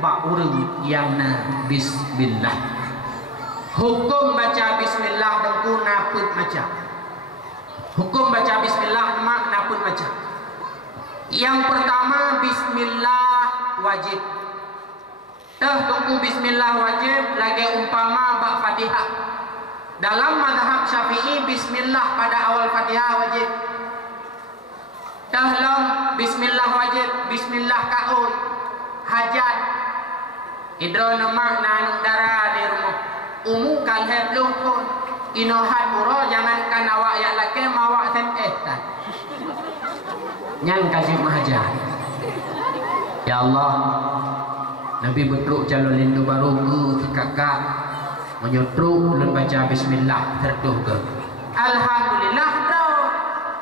ba urang yang na bismillah. Hukum baca bismillah dengku naput macam. Hukum baca bismillah mak naput macam. Yang pertama bismillah wajib. Tunggu bismillah wajib lagi umpama bak Fatihah. Dalam mazhab Syafi'i bismillah pada awal Fatihah wajib. Dalam bismillah wajib, bismillah kaul hajat. Idro nama nanung darah di rumah. Kan heb lungkun. Inohat uro jangankan awak yang laki mawak sentetan. Nyan kasih mahajat. Ya Allah, Nabi betruk calon lindu baru ke kakak menyotruk dan baca bismillah tertuh ke. Alhamdulillah tau.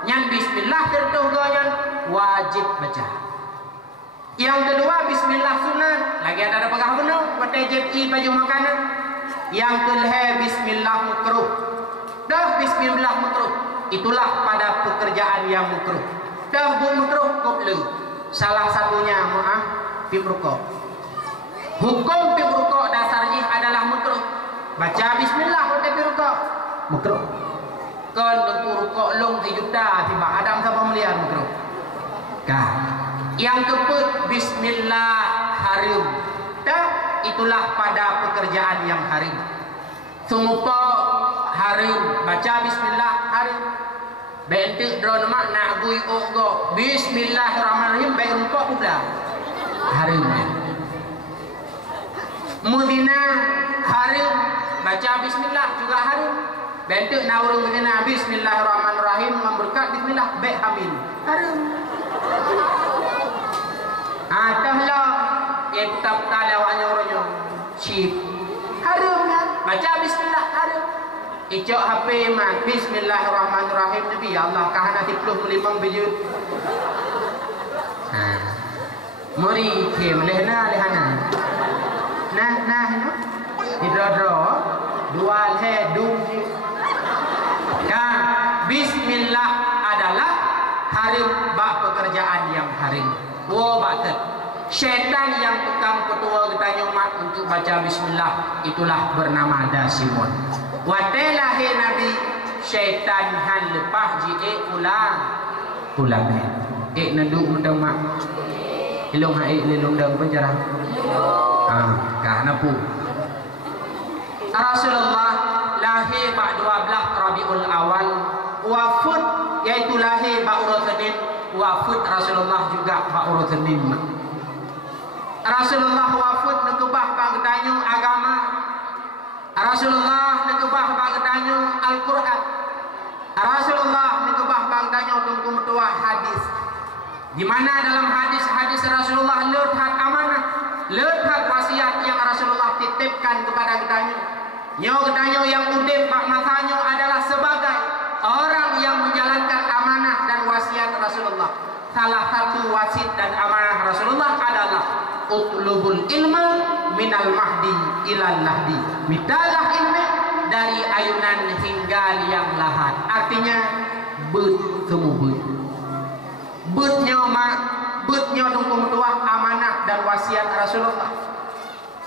Nyan bismillah tertuh ke nyan wajib baca. Yang kedua bismillah sunat. Lagi ada pegah benar pakai JPI baju makanan. Yang kelhe bismillah makruh. Dah bismillah makruh. Itulah pada pekerjaan yang makruh. Dah bu makruh koplu. Salah satunya maaf pimrukok. Hukum pimrukok dasarnya adalah makruh. Baca bismillah pada pimrukok makruh. Kan dengku rukok long 3 juta tiba Adam sama melihat makruh. Kah. Yang keput bismillah harum. Dah itulah pada pekerjaan yang harum. Sumupa harum baca bismillah harum. Bentuk drone mak nak gui ogo bismillahirrahmanirrahim baik rupa pula harum. Mudina harum baca bismillah juga harum. Bentuk naurung mudina bismillahirrahmanirrahim memberkat bismillah baik hamil harum. Atahlah kita lawaknya orangnya chip harum ya baca bismillah harum. Icok HP man bismillahirrahmanirrahim Nabi ya Allah kahana 35 bejut. Muri ke melehna lehana. Nah no. Hidro dual he dum. Bismillah adalah harum bak pekerjaan yang harum. Wo batet. Syaitan yang tukang ketua kita mat untuk baca bismillah itulah bernama Dasimon. Watelah Nabi syaitan han lepah ji ulang nanduk mendang mak ilung hai lilung dang penjara kahana pu Rasulullah lahir bak 12 Rabiul Awal wafud yaitu lahir bak urut Senin wafud Rasulullah juga bak urut Senin. Rasulullah wafud nekebah bak tanyu agama. Rasulullah nekebah bang tanyo Al-Quran. Rasulullah nekebah bang tanyo tunggu metua hadis. Di mana dalam hadis-hadis Rasulullah lehat amanah, lehat wasiat yang Rasulullah titipkan kepada kita. Nyo ketanyo yang udip bak masanya adalah sebagai orang yang menjalankan amanah dan wasiat Rasulullah. Salah satu wasiat dan amanah Rasulullah adalah utlubul ilma minal mahdi ilal lahdi. Mintalah ilmu dari ayunan hingga liang lahat. Artinya bet semua betnya tunggu tuah amanah dan wasiat Rasulullah.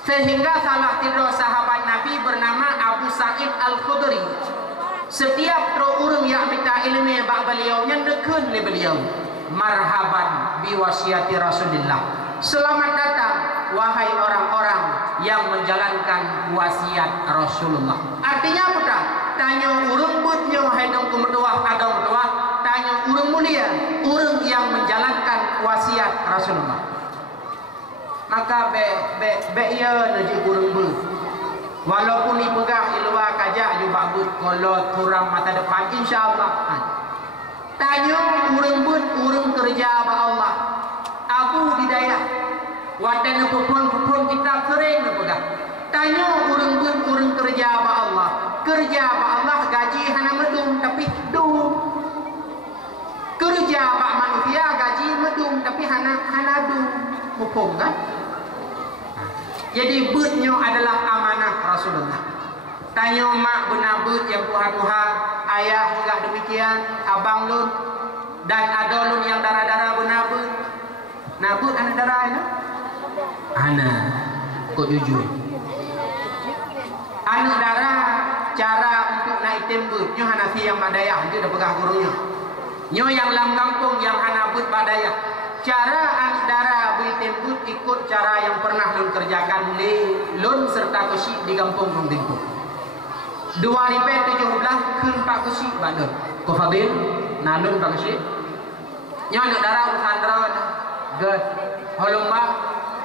Sehingga salah tidur sahabat Nabi bernama Abu Sa'id Al-Khudri. Setiap orang yang minta ilmu bak beliau nyendekeun le beliau. Marhaban bi wasiati Rasulillah. Selamat datang wahai orang-orang yang menjalankan wasiat Rasulullah. Artinya apa? Tanya urang betnya wahai dong kumerdua agama tua, tanya urang mulia, urang yang menjalankan wasiat Rasulullah. Maka be ya naji urang bet. Walaupun ni pegah ilwa kajak juga bet kalau kurang masa depan insyaallah. Tanya urang bet urang kerja ba Allah. Abu Hidayah wadana pupun kita sering pegah. Tanya urang bet urang kerja ba Allah. Kerja ba Allah gaji hana medung tapi dum. Kerja ba manusia gaji medung tapi hana dum. Hukum kan? Jadi betnya adalah amanah Rasulullah. Tanya mak benar bet yang puha-puha, ayah juga demikian, abang lun dan ada lun yang darah-darah benar bet. Nah bet anak darah itu? Anak. kau jujur. Anak darah cara untuk naik tembut nyo Hanafi yang badayah dia dah pegah gurunya. Nyo yang lam kampung yang Hanabut badayah. Cara anak darah beri tembut ikut cara yang pernah lun kerjakan lun serta kusik di kampung Kong Timpu. 2017 kun pak kusik badut. Ko Fadil nalun pak kusik. Nyo anak darah urusan dron. Ged holomba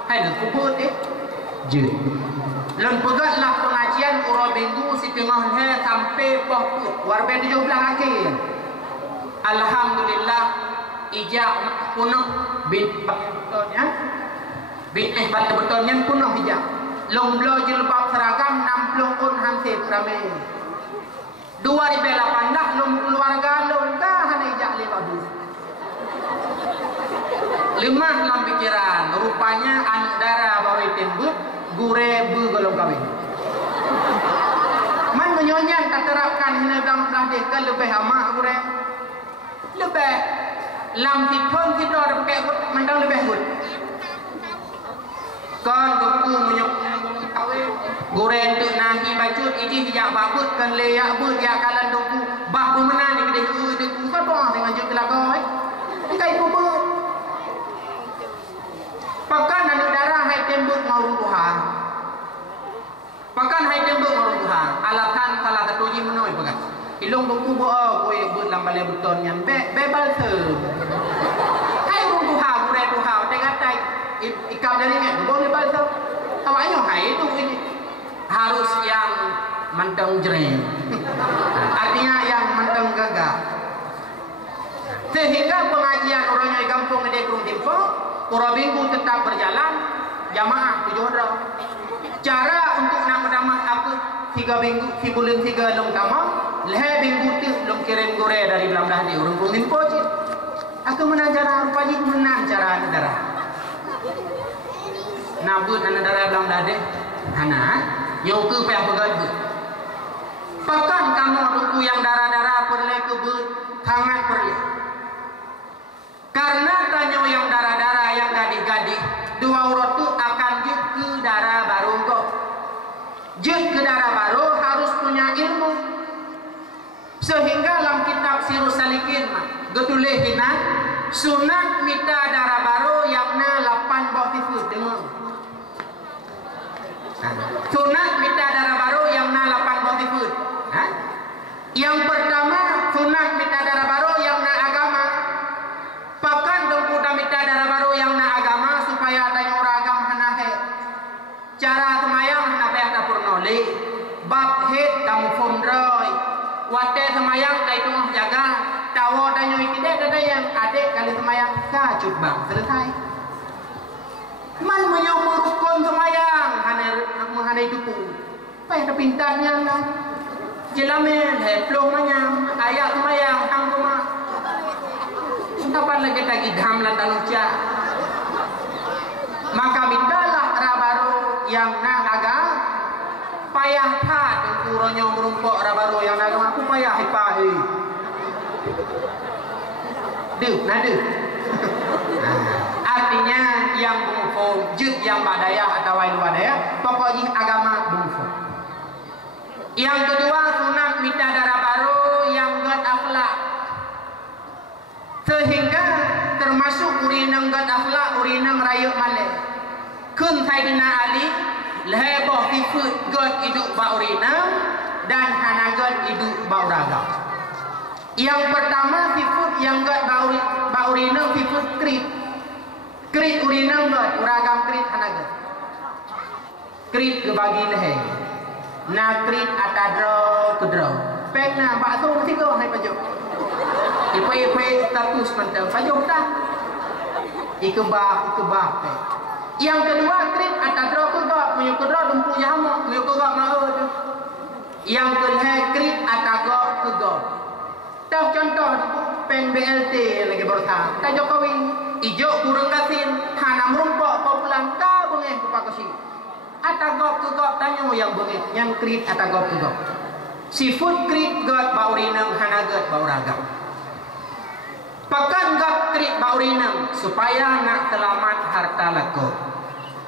hai nak kubut je. Lun pegatlah pengajian urang minggu setengah he sampai pokok warbe 17 akhir. Alhamdulillah ijab penuh betulnya betulnya penuh ijab. Lomblo jilbab seragam 60 pun hansip ramai. 2018 lom keluarga lom dah hanya ijab 15. Lemah dalam pikiran, rupanya anak darah bawa tembut gure bergolong kawin. Man menyonyan tak terapkan hina dalam belah ke lebih amak gure. Lebih lam tipon kita ada pakai gut mandang lebih gut. Kon buku menyok kawin gure untuk nahi bajut ini hijab babut kan leyak but ya kalan doku bah pemenang ni kedai deku kan doang dengan juk kelakoi. Kai bubu. Pakan anak darah hai tembut ngurung Tuhan. Pakan hai tembut ngurung Tuhan. Alatan salah satu ji menoi pakan. Ilung buku boh kowe but lam balai beton nyan bebal se. Hai urung Tuhan gure Tuhan te katai ikam dari ngat boh bebal se. Awaknya hai itu ini harus yang manteng jreng. Artinya yang manteng gagah. Sehingga pengajian orangnya di kampung di Kong Timpu Urang minggu tetap berjalan jamaah 7 orang. Cara untuk nak mendamah aku 3 minggu, 3 bulan 3 long tamam, leh minggu tu long kirim gore dari belah-belah di urang Kong Timpu je. Aku menajara rupanya menang cara negara. Nabut negara belah-belah de. Hana, yo ke payah begat. Pakan kamu buku yang darah-darah perle ke but hangat perle. Karena tanya yang darah-darah yang gadis-gadis dua urut tu akan juk ke darah baru kok. Juk ke darah baru harus punya ilmu. Sehingga dalam kitab Sirus Salikin getuleh hina sunat mita darah baru yang na 8 bawah tifus dengar. Sunat mita darah baru yang na 8 bawah tifus. Yang pertama sunat mita darah baru yang na agama. Pakan tengkuda mita darah baru yang na agama supaya tanya orang agama hanahe. Cara semayang hana payah dapur noli. Bab het kamu fomdroy. Wate semayang kay tungah jaga. Tawo tanya ikide ada yang adik kali semayang kacut bang selesai. Man menyomor rukun semayang hana itu pun. Payah pintarnya lah. Jelamen heplong manyam ayat semayang tang rumah. Kapan lagi tagi dham lan tanucia. Maka mintalah rabaru yang na agama payah tha tengkuronyo merumpok rabaru yang na agama aku payah hipahi. Nadu. Artinya yang bungfo jut yang badayah atau wailu badayah pokoknya agama bungfo. Yang kedua sunat minta darah baru yang gad akhlak. Sehingga termasuk urinang gad akhlak urinang rayuk malek. Kun Saidina Ali leboh tifut gad hidup ba urinang dan hanagat hidup ba uraga. Yang pertama tifut yang gad ba urinang tifut krit. Krit urinang gad uragam krit hanagat. Krit ke bagi leh. Na krit atadro kedro. Pek na bakso mesti go hai pajuk. Ipai status mantap pajuk dah. Ikebah pe. Yang kedua krit atadro kedro punya kedro dumpu jamu, punya kedro mau tu. Yang kedua krit atago kedro. Tahu contoh pen BLT lagi bertah. Ta Jokowi ijo kurang kasin hana merumpok populan ta bengeh kupakosi. Atagop kedro tanya yang bengeh yang krit atagop kedro. Sifut krit gat baurinang hanagat bauragam. Pakan gat krit baurinang supaya nak selamat harta laku.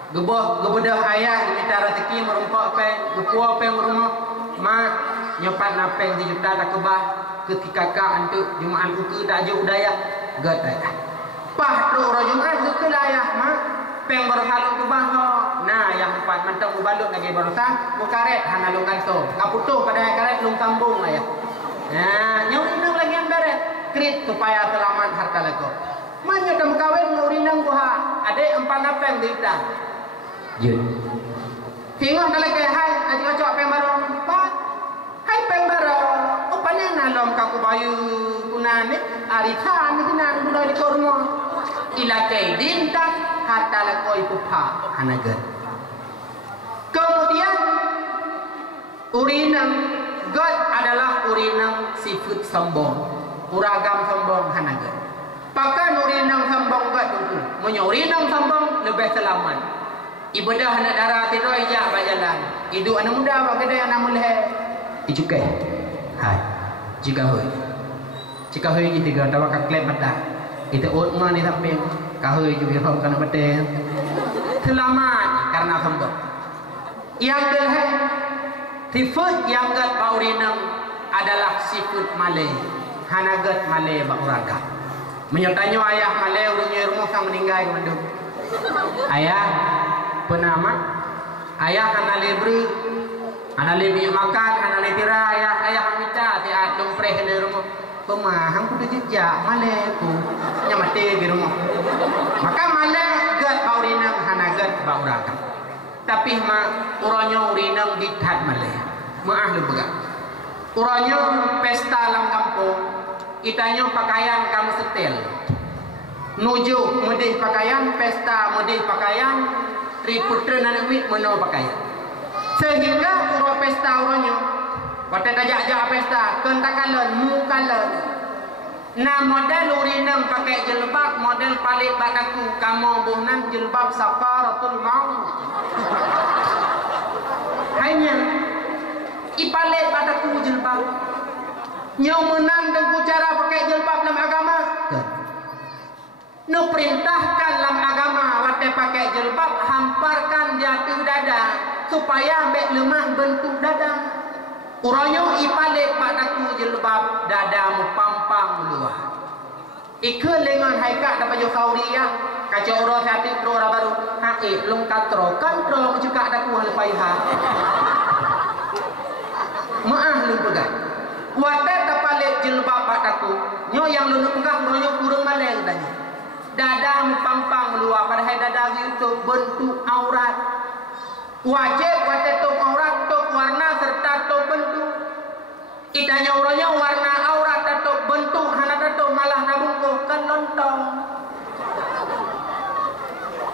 gebedah ayah diminta rezeki merumpak peng, gepua peng rumah, mak nyopat napeng 1 juta tak kebah, ketika kakak antuk Jumaat buku tak jauh daya, gad ayah. Pah tu orang Jumaat ke ayah, mak peng berhalung kebah ho. Nah yang 4 mantang balut lagi barusan, karet hana lung kantor, kaputuh pada karet lung sambung ayah. Nah nyau lagi yang beret, krit supaya selamat harta leko. Manyo tam kawin ngurinang buha, adek 4 napeng dita. Jun. Tengok dalam ke hai, aja cocok peng baru. Pak. Hai peng baru. Oh panen nalom kaku bayu kunan ni, aritan ni kunan budak di kormo. Ilakai dintan harta lakoi pupa hanaga. Kemudian urinang God adalah urinang sifat sombong, uragam sombong hanaga. Pakan urinang sombong God tu, menyurinang sombong lebih selamat. Ibadah anak darah tidur ijak berjalan. Hidup anak muda buat kedai anak mulai. Icukai. Hai. Jika hui. Jika hui kita tiga tawa kaklep mata. Kita utma ni samping. Kahui juga kau kena betul. Selamat karena sombong. Yang kedua, sifat yang gat baurinang adalah sifat malay. Hanagat malay bauraga. Menyertanya ayah malay urungnya rumah sang meninggal ke mandung. Ayah penama ayah kana lebri ana lebi makan ana letira ayah minta ti adong preh di rumah pemaham kudu jejak maleku nyamate di rumah maka male gat baurinang hanagat bauraga tapi ma uronyo urinang dithat male maah lu begak uronyo pesta lam kampung itanyo pakaian kamu setel nuju mudih pakaian pesta mudih pakaian Putra nanamit meno pakaian sehingga uro pesta uronyo wate tajak-jak pesta kentakalan mukalan na model urinang pakai jilbab model palit bataku kamu buhnan jilbab safaratul maut hanya ipalit bataku jilbab nyau menang dengan cara pakai jilbab dalam agama no perintahkan dalam agama wate pakai jilbab hamparkan di hati dada supaya ambek lemah bentuk dada uronyo ipalit padaku jilbab dada mupampang luar ikut lengan haikak dapat jo kauriah kaca uro hati pro ora baru hae lung katro kontrol juga daku lepai ha maah lung pegang wate tapalit jilbab padaku nyo yang lu pegang uronyo kurang maleng tanya dada mupampang luar padahal dada itu bentuk aurat wajib wate tok aurat tok warna serta tok bentuk itanya uranya warna aurat tok bentuk hana tok malah nabungko kan lontong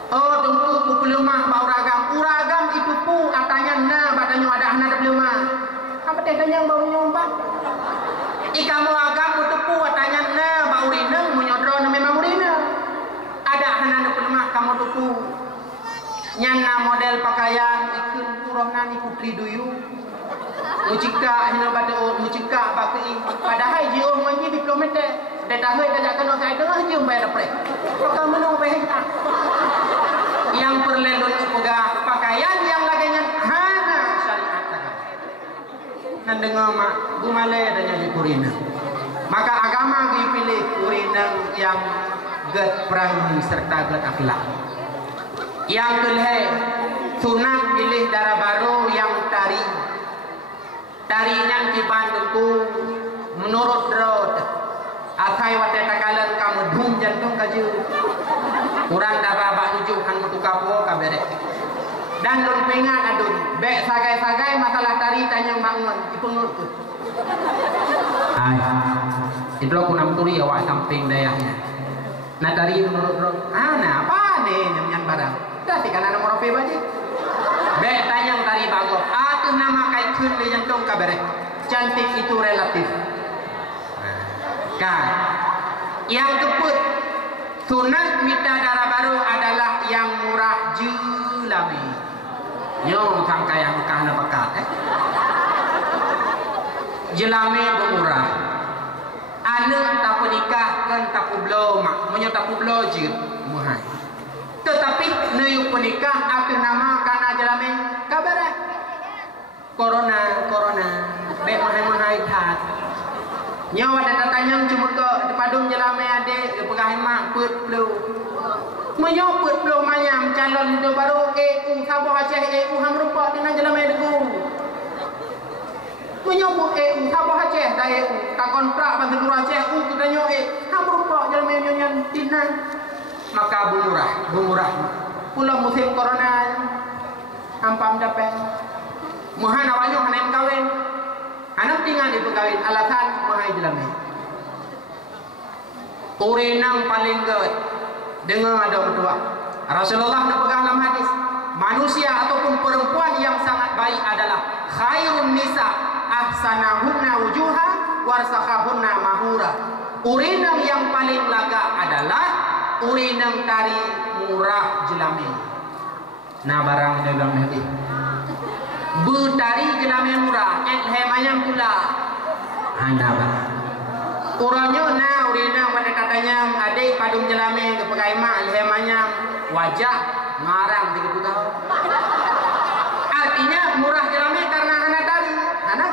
oh tunggu pupulumah bauragam uragam itu pu atanya na batanya ada hana ada belumah apa tanya bau nyombat ikamu agam itu pu atanya na baurineng menyodron memang urineng ada hanana pelemah kamu tuku nyana model pakaian ikun kurang ni putri duyu mucika hina bado mucika baki padahal jio manji diplomatik data he dah kena saya tengah je bayar prek maka menung bayar yang perlelun pegah pakaian yang laginya hana syariat nan dengar mak gumale dan jadi kurina maka agama dipilih kurina yang gat perang serta gat akhlak. Yang kedua sunat pilih darah baru yang tarinya dibantu menurut road asai wate takalan kamu dum jantung kaju kurang darah bak tujuh han mutu kapo kabere dan lon pengan adun bek sagai-sagai masalah tari tanya bangun dipengut tu ai itu aku nam turi awak samping dayahnya na tari menurut ana apa ni nyanyian barang dah si kana nomor pe baje bek tanya tari bago atuh nama kai kun le jantung kabere cantik itu relatif kan yang keput sunat mita darah baru adalah yang murah julami nyong sangka yang kahna bakat jelami bermurah anak tak nikah kan tak kublo mak punya tak kublo je muhai tetapi Neu penikah akhir nama kana jalame kabar corona be mahai that nyawa data tanyang cumut ko padung jalame ade pegah mak peut bleu menyo peut bleu mayam calon itu baru sabo Aceh ham rupa dina jalame degu menyo sabo Aceh da ta kontrak bantu Aceh kita nyo ham rupa jalame nyanyan tinan maka bumurah pulang musim corona hampam dapat muhan awalnya hanem kawin anak tinggal di pegawin alasan mahai jelame urinang paling gawat dengar ada berdua Rasulullah nak pegang dalam hadis manusia ataupun perempuan yang sangat baik adalah khairun nisa ahsanahunna wujuha warsakahunna mahura urinang yang paling laga adalah urinang tari murah jelame nah barang dia bilang nanti betari jelame murah hemanya pula anda barang urangnya nah urinang pada katanya adik padung jelame ke pegai mak hemanya wajah ngarang 30 tahun artinya murah jelame karena anak tari anak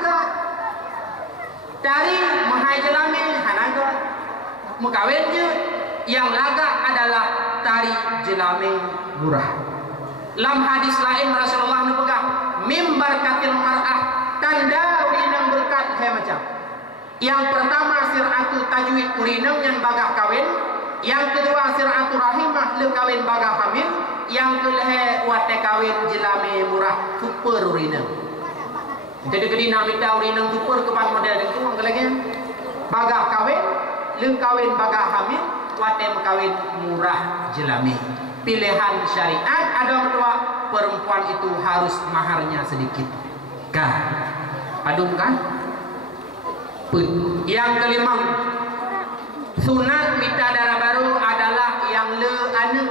tari mahai jelame anak mukawin je yang laga adalah tari jelame murah. Dalam hadis lain Rasulullah menegang mimbar katil mar'ah tanda urinang berkat macam. Yang pertama sir'atu tajwid urinang yang bagah kawin, yang kedua sir'atu rahimah le kawin bagah hamil, yang kelih wate kawin jelame murah super urinang. Jadi kedina minta urinang super kepan model itu lagi bagah kawin, le kawin bagah hamil wate kawin murah jelame. Pilihan syariat ada berdua perempuan itu harus maharnya sedikit. Padung kan? Yang kelima sunat minta darah baru adalah yang le ane.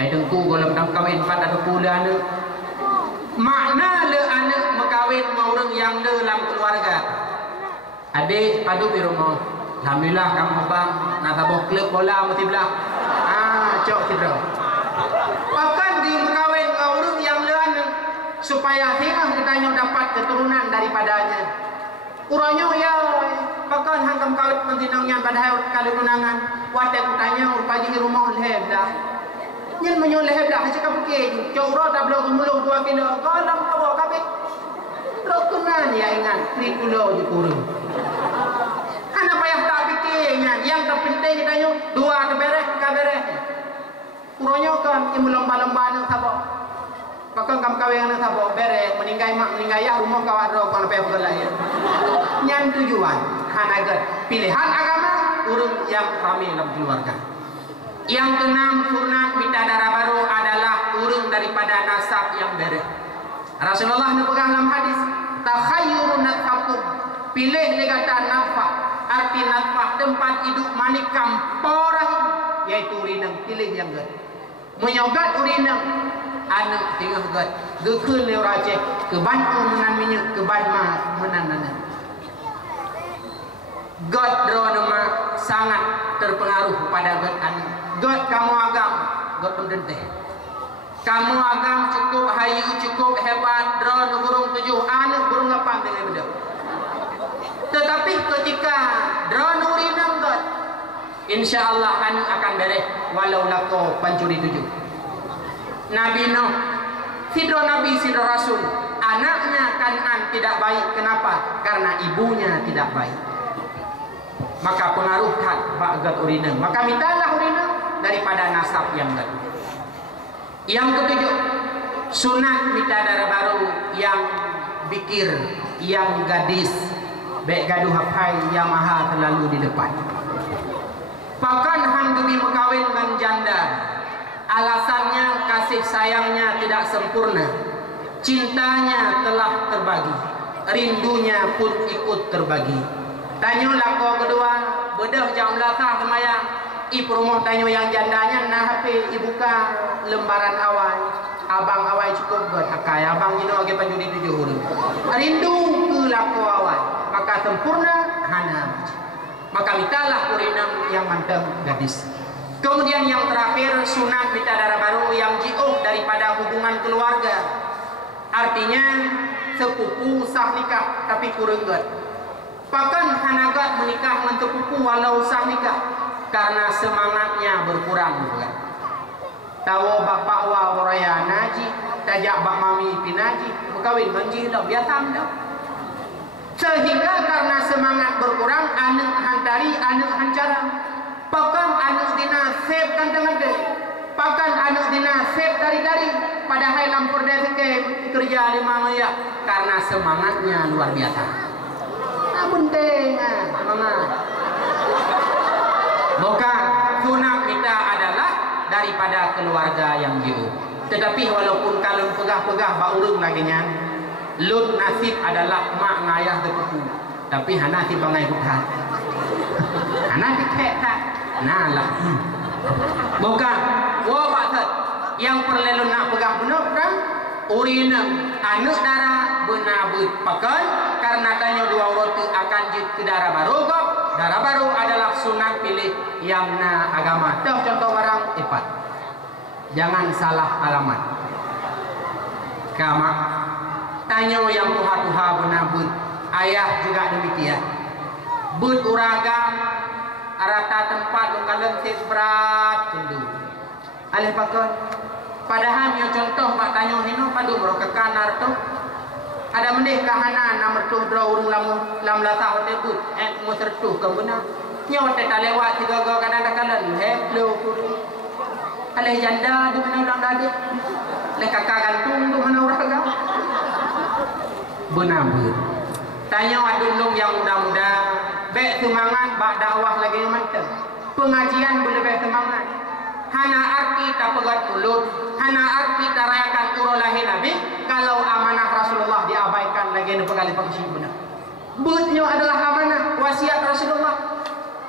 Ai dengku golem dam kawin pada dengku le ane. Makna le ane mekawin orang yang le dalam keluarga. Adik padu di rumah. Alhamdulillah kamu bang nak tabuh klub bola mesti belah. Cok tidak. Bahkan di mekawin orang yang le ane supaya hingga kita dapat keturunan daripadanya. Urangnya ya bahkan hangkam kawit mentinangnya pada kali tunangan wate kutanya urpaji di rumah leheb dah nyen menyo leheb dah haji kabuke cok uro tak belum muluh 2 kilo kolam bawa kabeh lo tunan ya ingat 3 kilo je kurang ana payah tak pikirnya yang terpenting ditanya 2 keberes kaberes urangnya kan imu lomba-lomba nang sabo bahkan kam kawin nang sabo beres meninggai mak meninggai ya rumah kawat ro kon pe belah ya nyan tujuan hanagat pilihan agama urung yang kami dalam keluarga. Yang keenam sunat minta darah baru adalah urung daripada nasab yang beres. Rasulullah menegang dalam hadis takhayyurun natfakum pilih legatan nafah arti nafah tempat hidup manikam porah yaitu urinang pilih yang gad menyogat urinang anak tengah gad gekun leurace keban menan minyak keban menan God drama sangat terpengaruh pada God anak. God kamu agam, God pendente. Kamu agam cukup hayu, cukup hebat, drone burung 7 anak burung lapang dengan benda. Tetapi ketika drone urinam God, insya Allah anak akan beres walau lako pancuri 7. Nabi Nuh, sidro Nabi, sidro Rasul, anaknya Kanan tidak baik. Kenapa? Karena ibunya tidak baik. Maka pengaruhkan bagat urinang. Maka mintalah urinang daripada nasab yang baru. Yang ketujuh, sunat minta darah baru yang bikir, yang gadis, baik gaduh hapai yang maha terlalu di depan. Bahkan handubi mekawin dengan janda, alasannya kasih sayangnya tidak sempurna, cintanya telah terbagi, rindunya pun ikut terbagi. Tanya lako kedua bedah jam belakang semayang ibu rumah tanya yang jandanya nah HP ibuka lembaran awal abang awal cukup buat akai abang jino age panjudi 7 huruf rindu ke lako awal maka sempurna hana maka mintalah urinam yang mantap gadis. Kemudian yang terakhir sunat bidadara baru yang jauh daripada hubungan keluarga. Artinya sepupu sah nikah tapi kurenggat. Pakan hanagat menikah dengan sepupu walau sah nikah karena semangatnya berkurang juga. Tahu bapak wa raya naji, tajak bak mami pinaji, berkawin manji dah biasa dah. Sehingga karena semangat berkurang, anak hantari, anak hancaran. Pakan anak dina save kan dengan dia. Pakan anak dina save dari padahal lampur dia sikit kerja 5 maya karena semangatnya luar biasa. Nah penting semangat. Bukan sunat kita adalah daripada keluarga yang jauh. Tetapi walaupun kalau pegah-pegah bak urung laginya, lut nasib adalah mak ngayah sepupu. Tapi hana si bangai bukan. Hana dikek tak. Nah lah. Bukan. Wah batat. Yang perlu nak pegah benar kan? Urina anak darah benar pakai karena tanya 2 roti akan jid ke darah baru kok. Darah baru adalah sunat pilih yang na agama. Tahu contoh barang epat. Jangan salah alamat. Kama tanya yang tuha-tuha benar but. Ayah juga demikian. But uragam arata tempat kalem seberat tendu. Alih pakai. Padahal yang contoh mak tanya hino padu merokakan arto. Ada mendih kahana nama tuh draw urung lam latah hotel but musertuh ke benar. Nyawa tak lewat 3 kadang-kadang hello. Alih janda di mana ulang dadi. Leh kakak gantung di mana uraga. Benar but. Tanya adulung yang muda-muda, baik semangat bak dakwah lagi mantap. Pengajian boleh baik semangat. Hana arti tak pegat mulut, hana arti tak rayakan urolahi Nabi. Kalau amanah Rasulullah diabaikan lagi nu pegali pangsi benar. Butnya adalah amanah wasiat Rasulullah.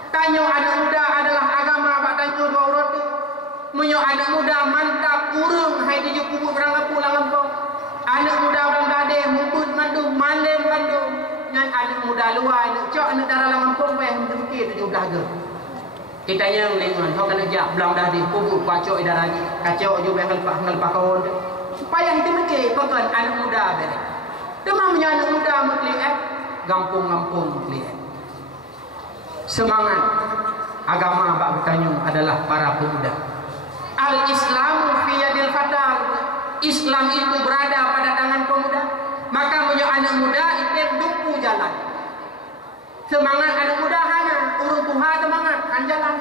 Tanya anak muda adalah agama bak tanya 2 roti. Menyo anak muda mantap urung hai di kubur berangkat pulang lampau. Anak muda orang gade mumput mandum malem bandung. Ngan anak muda luar nak cok anak darah lampau payah mungkin 17 ge. Kita yang lengan kau kena jak belang dah di kubur pacok darah ni. Kacau jo ngelpah kawan. Supaya itu mesti pakan anak muda bere. Demamnya anak muda mukli gampung-gampung mukli. Semangat agama bak bertanya adalah para pemuda. Al-Islamu fi yadil fatal. Islam itu berada pada tangan pemuda. Maka punya anak muda itu dumpu jalan. Semangat anak muda hana urung tuha semangat anjalan.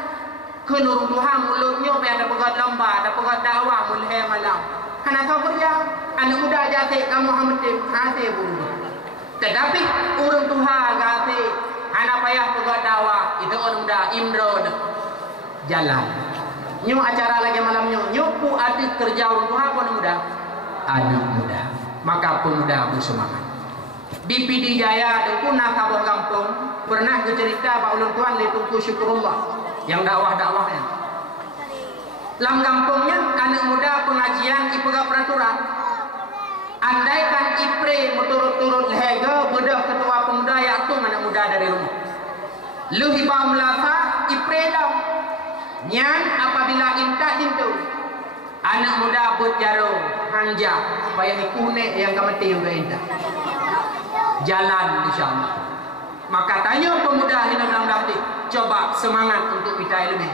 Kenurung tuha mulutnya ada pegat lomba, ada pegat dakwah mulai malam. Hana tahu kerja. Anak muda jatuh kamu hametim hati buru. Tetapi urung tuha gati hana payah pegat dakwah itu orang muda imron jalan. Nyu acara lagi malamnya nyupu adik kerja orang tua pun muda anak muda maka pemuda bersemangat di PD Jaya dekuna kabung kampung pernah bercerita pak ulun tuan letungku syukurullah yang dakwah-dakwahnya lam kampungnya anak muda pengajian ipega peraturan andaikan ipre berturut-turut lehega bedah ketua pemuda yaitu anak muda dari rumah lu hibau melasa ipre dah nyan apabila intak itu anak muda buat jarum hanja supaya ikune yang kamati yang intak jalan insyaallah. Maka tanya pemuda hidup dalam dapti coba semangat untuk kita lebih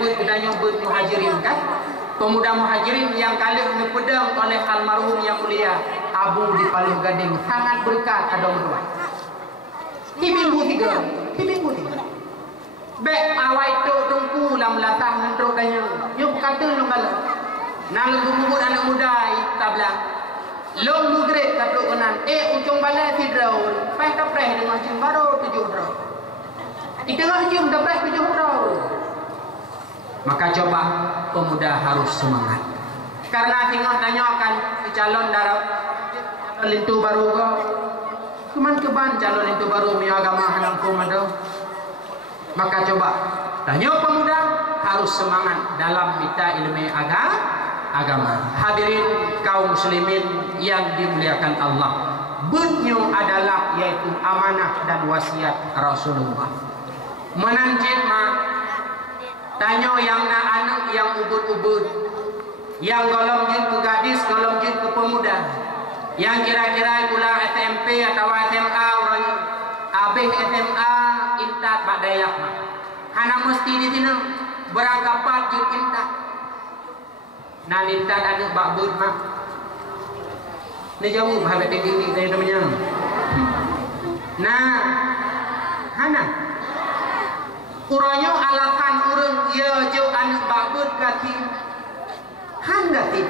buat kita buat muhajirin kan pemuda muhajirin yang kali dipedang oleh almarhum yang mulia Abu di Paluh Gading sangat berkat ada berdua hibimbu tiga Bek awai tu tungku lam latah mentruk danya. Yuk kata lu kala. Nang gubuk anak muda tablang. Long mugret katuk konan. Ujung balai tidraul. Pai tapreh dengan jum baru 7 draw. Di tengah jum tapreh 7 draw. Maka coba pemuda harus semangat. Karena tengah tanya akan calon darah lintu baru kau. Cuman keban calon lintu baru mi agama hanang komando. Maka coba tanya pemuda harus semangat dalam minta ilmu agama. Hadirin kaum muslimin yang dimuliakan Allah. Bunyo adalah yaitu amanah dan wasiat Rasulullah. Menanjit Tanya yang nak anak yang ubud-ubud, yang golong jin ke gadis, golong jin ke pemuda, yang kira-kira pula SMP atau SMA orang habis SMA intat bak dayak mah. Hana mesti di sini beranggapan jin intat. Nah intat ada bak bud mah. Ni jauh habis tinggi dari namanya. Nah, hana uronyo alasan urang ia jauh anak bak bud kaki. Handa ti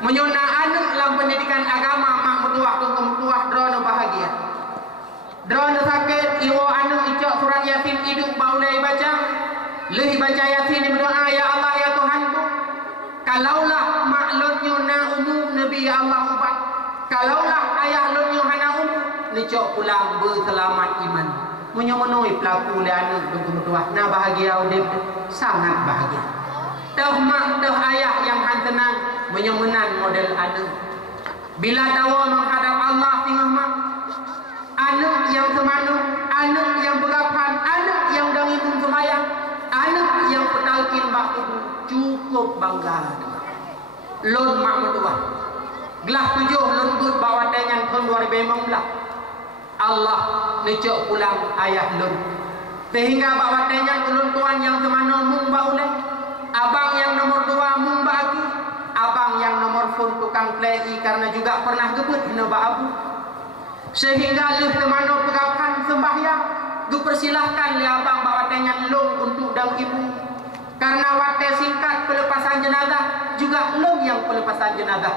menyona anak dalam pendidikan agama mak mertua tunggu mertua drone bahagia drone sakit iwo anak icok surat yasin hidup baulai baca leh baca yasin berdoa ya Allah ya Tuhanku kalaulah mak lonyo na umum nabi ya Allah ubat kalaulah ayah lonyo hana umum nicok pulang berselamat iman menyomonoi pelaku le anak tunggu mertua na bahagia udip sangat bahagia. Tah mak tah ayah yang hantenang menyemenan model anak. Bila tawa menghadap Allah tengah mak, anak yang semanu, anak yang berapan, anak yang dangipun semayang, anak yang petalkin bak ibu, cukup bangga. Lon mak mertua. Gelah 7 lon bud bawa dengan tahun 2015. Allah necok pulang ayah lon. Sehingga bawa dengan ulun tuan yang semanu mung baulai. Abang yang nomor 2 mung bagi, abang yang nomor phone tukang play karena juga pernah gebut hina abu. Sehingga leh temano pegapan sembahyang, dipersilahkan le abang bawa dengan long untuk dang ibu. Karena waktu singkat pelepasan jenazah juga long yang pelepasan jenazah.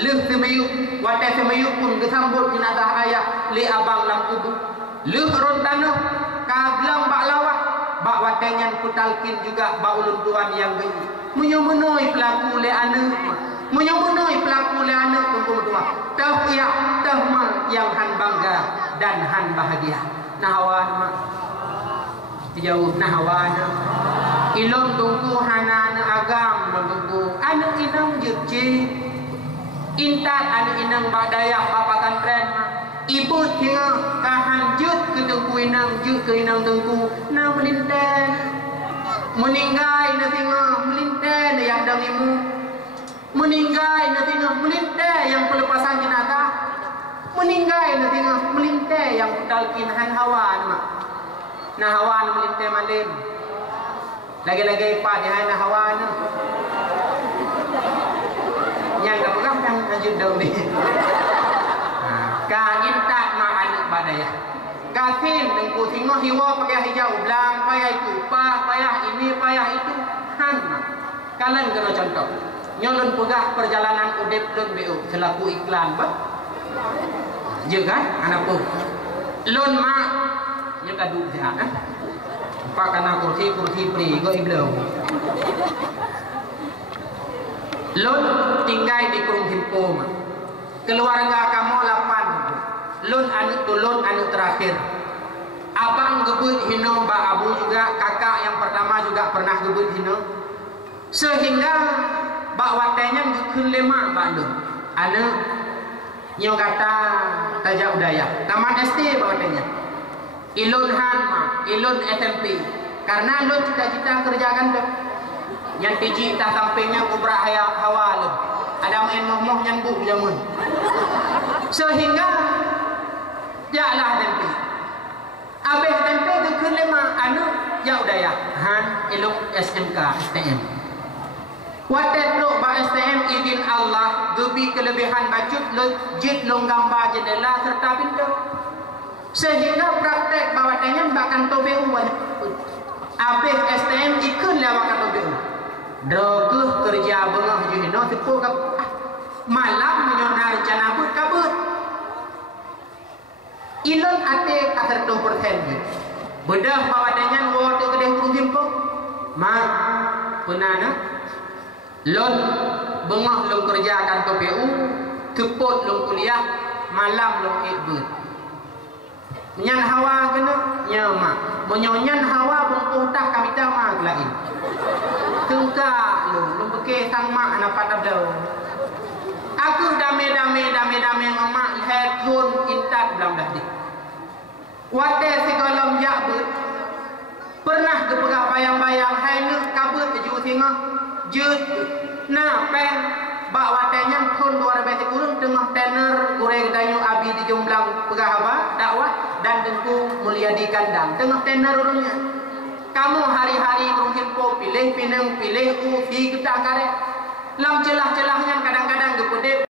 Leh semeyuk, waktu semeyuk pun disambut jenazah ayah le abang lam kubur. Leh rontano kaglang bak lawah. Bak watengan putalkin juga bak ulun tuan yang gini menyemenoi pelaku le anak menyemenoi pelaku le anak tunggu dua tah iya tah ma yang han bangga dan han bahagia nahawan ma jauh nahawan ilon tunggu hana agam tunggu anu inang jeci intat anu inang bak dayak bapatan tren ma ibu tengah kahan jut ke tengku inang jut ke inang tengku na melinten meninggai na tengah melinten yang dangimu meninggai na tengah melinten yang pelepasan jenazah meninggai na tengah melinten yang putalkin han hawan mak na hawan melinten malin lagi-lagi pak dia na hawan yang tak pegang yang lanjut dong ni ka intat ma anak badaya kafin dengku singo hiwa payah hijau belang payah itu payah ini payah itu han kalian kena contoh nyolon pegah perjalanan udep lon BO selaku iklan ba je kan anak pun lon ma nya kadu sehat pak kana kursi pri go iblau lon tinggal di Kurung Himpo ma keluarga kamu 8 lun anu tulun anu terakhir abang gebut hino mbak abu juga kakak yang pertama juga pernah gebut hino sehingga mbak watenya gekun 5 mbak lun anu nyo kata tajak udaya taman SD mbak watenya ilun hanma ilun SMP karena lun cita-cita kerjakan deh yang tiji tak sampingnya kubra hawa lun ada main moh yang bu jamun sehingga jalah tempe abeh tempe ke 5 anu ya udaya han ilung SMK STM watet lo ba STM izin Allah gebi kelebihan bacut jit long gambar jendela serta pintu sehingga praktek bawatanya bahkan tobe banyak abeh STM ikun lawakan tobe droguh kerja bengah juhino tipu kap malam menyona rencana but kabut ilon ate kasar 2% bedah bawa dengan word kedai Kurung Himpo ma penana lon bengah long kerja kan KPU teput long kuliah malam long ikbut nyan hawa kena nyama menyonyan hawa bungkuh tak kami dah ma lain tengka lu beke sang mak anak pada blau aku dame mamak lihat pun intat belam dah di wate si kolom jakbut pernah kepegah bayang-bayang hai nu jut na pen bawa tenyam thon 200 kurun tengah tener goreng dayu abi di jomblang pegahaba dakwah dan tengku mulia di kandang tengah tener urungnya kamu hari-hari berungkin po pilih pineng pilih fi kita kare lam celah-celahnya kadang-kadang gepede